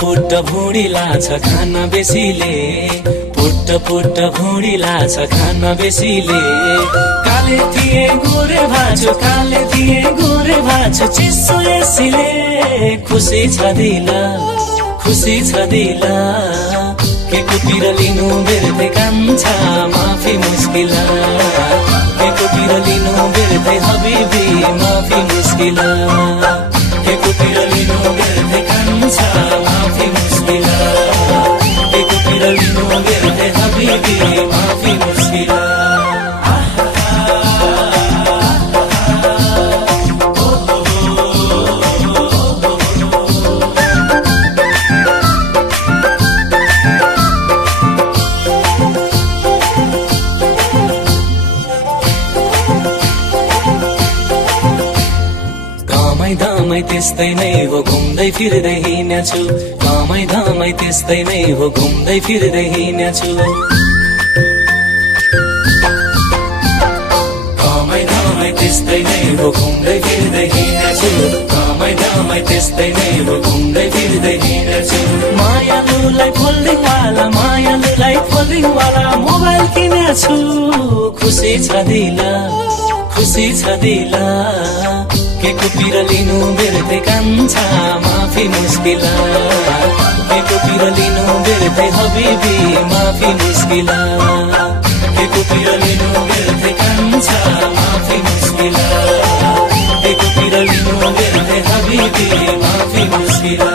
पुट्ट भुँडी लाछ खाना बेसीले, पुट्ट भुँडी लाछ खाना बेसीले। काले थिए गोरे भाछु, काले थिए गोरे भाछु, चिसो एसीले। खुसी छ दिला, खुसी छ दिला, के कुतिर लिनु बेर्थे कान्छा माफी मुस्किला, के कुतिर लिनु बेर्थे हबिबी माफी मुस्किला, के कुतिर लिनु बेर्थे कान्छा माफी मुस्किला, के कुतिर लिनु बेर्थे हबिबी माफी मुस्किला। दामै त्यस्तै नै हो घुम्दै फिर्दै हिँड्नेछु, कमाइ दामै त्यस्तै नै हो घुम्दै फिर्दै हिँड्नेछु, कमाइ दामै त्यस्तै नै हो घुम्दै फिर्दै हिँड्नेछु, कमाइ दामै त्यस्तै नै हो घुम्दै फिर्दै हिँड्नेछु। मायालुलाई फोल्डिङवाला, मायालुलाई फोल्डिङवाला मोबाइल किनेछु। खुसी छ दिला, खुसी छ दिला, के कुतिर लिनु बेर्थे कान्छा माफी मुस्किला, के कुतिर लिनु बेर्थे हबिबी माफी मुस्किला, के कुतिर लिनु बेर्थे कान्छा माफी मुस्किला, के कुतिर लिनु बेर्थे हबिबी माफी मुस्किला।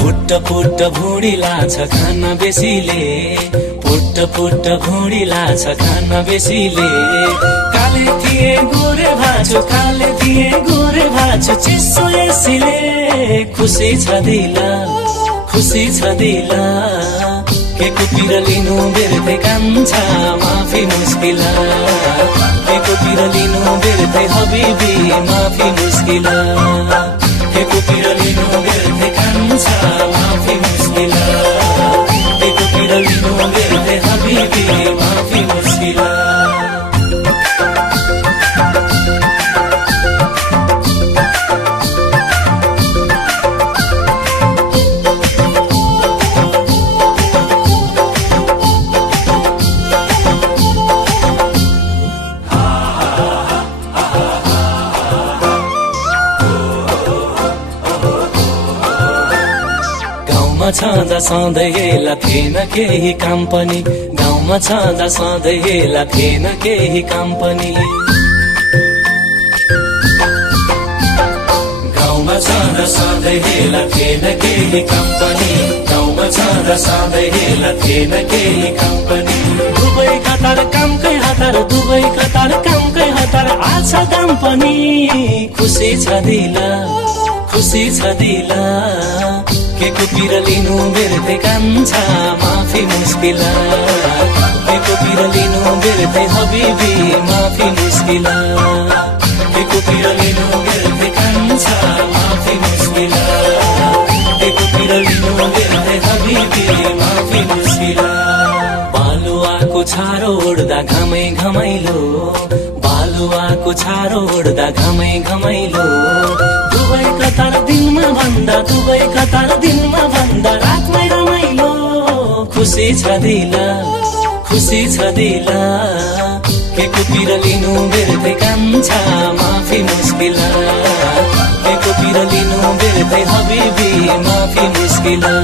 पुट्ट भुँडी लाछ खाना बेसीले, पुट्ट भुँडी लाछ खाना बेसीले। काले थिए गोरे भाछु, काले थिए गोरे भाछु, चिसो एसीले। खुसी छ दिला, खुसी छ दिला, के कुतिर लिनु बेर्थे कान्छा माफी मुस्किला, के कुतिर लिनु बेर्थे हबिबी माफी मुस्किला, के कुतिर लिनु बेर्थे कान्छा माफी मुस्किला, के कुतिर लिनु बेर्थे हबिबी माफी मुस्किला। छँदा सधैँ थिएन केही काम पनि, गाउँमा छँदा सधैँ थिएन केही काम पनि, गाउँमा छँदा सधैँ थिएन केही काम पनि, गाउँमा छँदा सधैँ थिएन केही काम पनि। दुवै कतार कामकै हतार, दुवै कतार कामकै हतार, आछ काम पनि। खुसी छ दिला, खुसी छ दिला, के कुतिर लिनु बेर्थे कान्छा माफी मुस्किला, के कुतिर लिनु बेर्थे हबिबी माफी मुस्किला, के कुतिर लिनु बेर्थे कान्छा माफी मुस्किला, के कुतिर लिनु बेर्थे हबिबी माफी मुस्किला। बालुवाको छारो ओड्दा घामै घमाइलो, बालुवाको छारो ओड्दा घामै घमाइलो। दुवै कतार दिनमा भन्दा, दुवै कतार दिनमा भन्दा, रातमै रमाइलो। खुसी छ दिला, खुसी छ दिला, के कुतिर लिनु बेर्थे कान्छा माफी मुस्किला, के कुतिर लिनु बेर्थे हबिबी माफी मुस्किला।